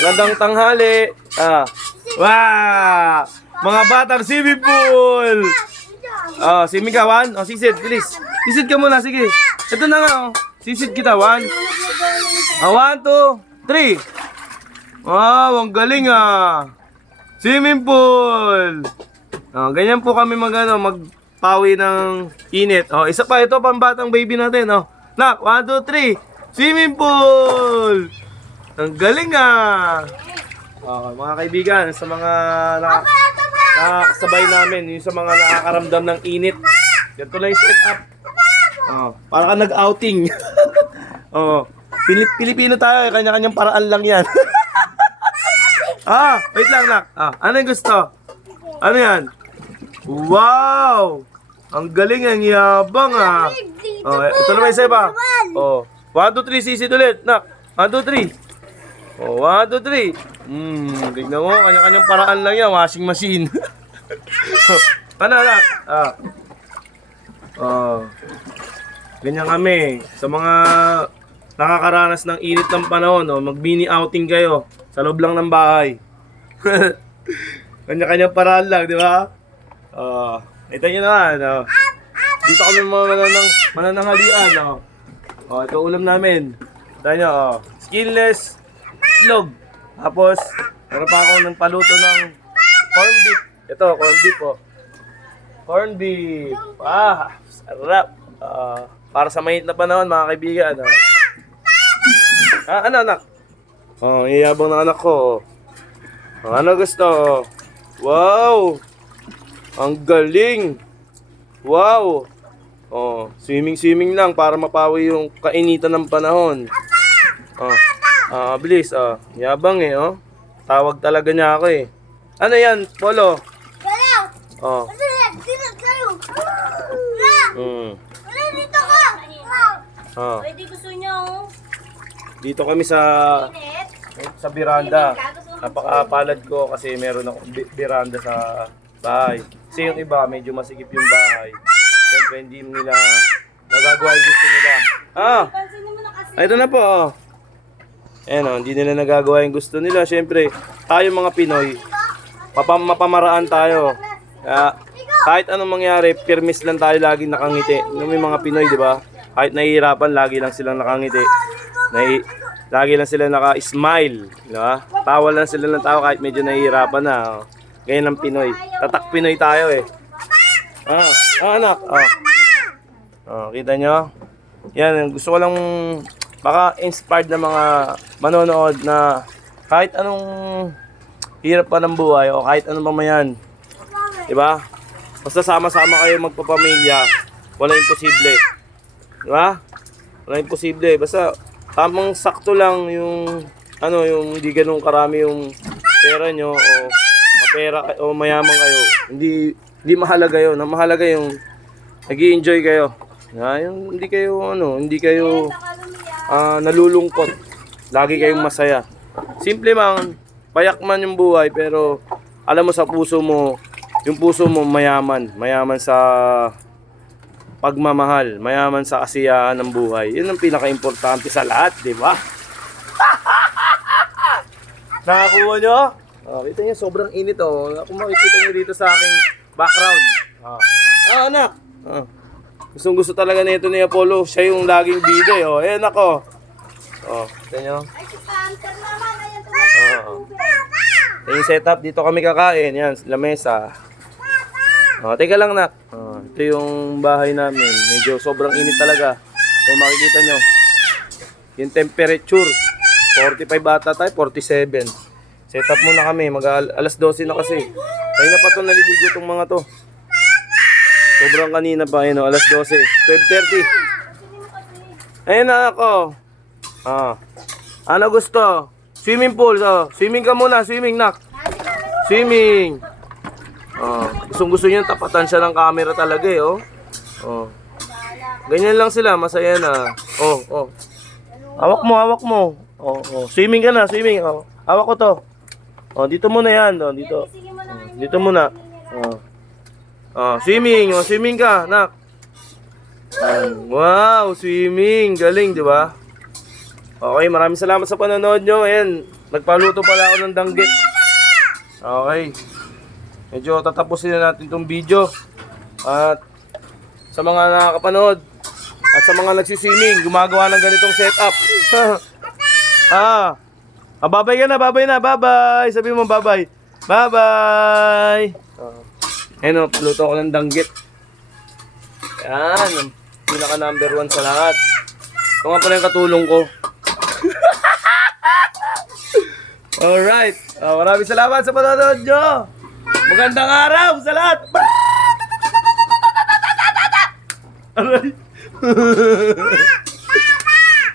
Magandang tanghali. Wow! Mga batang swimming pool. Swimming ka, Juan. Sisid, bilis. Sisid ka muna, sige. Ito na nga, sisid kita, Juan. 1, 2, 3. Wow, ang galing Swimming pool. Ganyan po kami magpawi ng init. Isa pa, ito pambatang baby natin. Nak, 1, 2, 3. Swimming pool. Ang galing mga kaibigan, sa mga nakasabay namin, yung sa mga nakakaramdam ng init. Ganito lang yung set up. Para ka nag-outing. Pilipino tayo, kanya-kanyang paraan lang yan. Wait lang, Nak. Ano yung gusto? Ano yan? Wow! Ang galing, ang yabang ito naman isa pa. 1, 2, 3, sisid ulit, Nak. 1, 2, 3. 1, 2, 3. Tignan mo, kanya-kanyang paraan lang yan, washing machine. Ano, Nak? Ganyan kami. Sa mga nakakaranas ng init ng panahon, mag-mini outing kayo sa loob lang ng bahay. Kanya-kanyang paraan lang, di ba? Ito nyo naman. Dito kami manananghalian. Ito ulam namin. Ito nyo, skinless itlog. Tapos, meron pa ako ng paluto ng corn beef. Ito, corn beef Corn beef. Sarap. Para sa mainit na panahon, mga kaibigan. Ano, anak? Iyabang ng anak ko. Ano gusto? Wow! Ang galing! Wow! Swimming lang para mapawi yung kainitan ng panahon. Bilis, yabang Tawag talaga niya ako Ano yan, Polo? Pwede gusto nyo. Dito kami sa veranda. Napakapalad ko kasi meron akong veranda sa bahay. Kasi yung iba, medyo masikip yung bahay. Siyempre, hindi nila nagagawa yung gusto nila. Ito na po, hindi nila nagagawa yung gusto nila. Siyempre, tayo mga Pinoy, mapamaraan tayo. Kahit anong mangyari, pirmis lang tayo laging nakangiti. Yung mga Pinoy, di ba? Kahit nahihirapan, lagi lang silang nakangiti. Lagi lang sila naka-smile. Di ba? Tawa lang sila ng tao kahit medyo nahihirapan na. Ganyan ang Pinoy. Tatak Pinoy tayo anak. Kita nyo? Yan, gusto ko lang baka inspired na mga manonood na kahit anong hirap pa ng buhay o kahit anong pamayan. Diba? Basta sama-sama kayo magpapamilya, wala imposible. Diba? Wala imposible. Basta tamang sakto lang yung yung hindi ganun karami yung pera nyo o mapera o mayaman kayo. Hindi mahalaga yun. Ang mahalaga yung nag-i-enjoy kayo. Yung hindi kayo nalulungkot. Lagi kayong masaya. Simple man, payak man yung buhay pero alam mo sa puso mo, yung puso mo mayaman. Mayaman sa pagmamahal, mayaman sa kasiyahan ng buhay. Yun ang pinaka-importante sa lahat, di ba? Nakakuha nyo? Kita nyo, sobrang init Kung makikita nyo dito sa aking background. Anak. Gustong gusto talaga nito ni Apollo. Siya yung laging bida Ayan ako. Kita nyo? Ito yung setup. Dito kami kakain. Yan, lamesa. Teka lang, Nak. Ito yung bahay namin. Medyo sobrang init talaga. Kung makikita nyo. Yung temperature. 45 ata tayo, 47. Setup muna kami. Alas 12 na kasi. Kaya na pa ito naliligo itong mga to. Sobrang kanina pa, alas 12. 12:30. Ayun na ako. Ano gusto? Swimming pool. Swimming ka muna. Swimming, Nak. Swimming. Gusto niyo tapatan siya ng camera talaga Ganyan lang sila. Masaya na. Hawak mo. Swimming ka na. Swimming. Hawak ko to. Dito muna yan. Dito muna. Swimming. Swimming ka, Nak. Wow, swimming. Galing, di ba? Okay, maraming salamat sa panonood nyo. Ayan, Nagpaluto pala ako ng danggit. Okay. Medyo tatapusin na natin tong video. At sa mga nakakapanood at sa mga nagsiswimming, gumagawa ng ganitong setup. Babay ka na, babay na, babay. Sabi mo babay. Bye-bye. Ayun o, luto ako ng danggit. Yan, ang pinaka number 1 sa lahat. Ito nga pala yung katulong ko. Alright. Maraming salamat sa panonood nyo. Magandang araw sa lahat. Aray.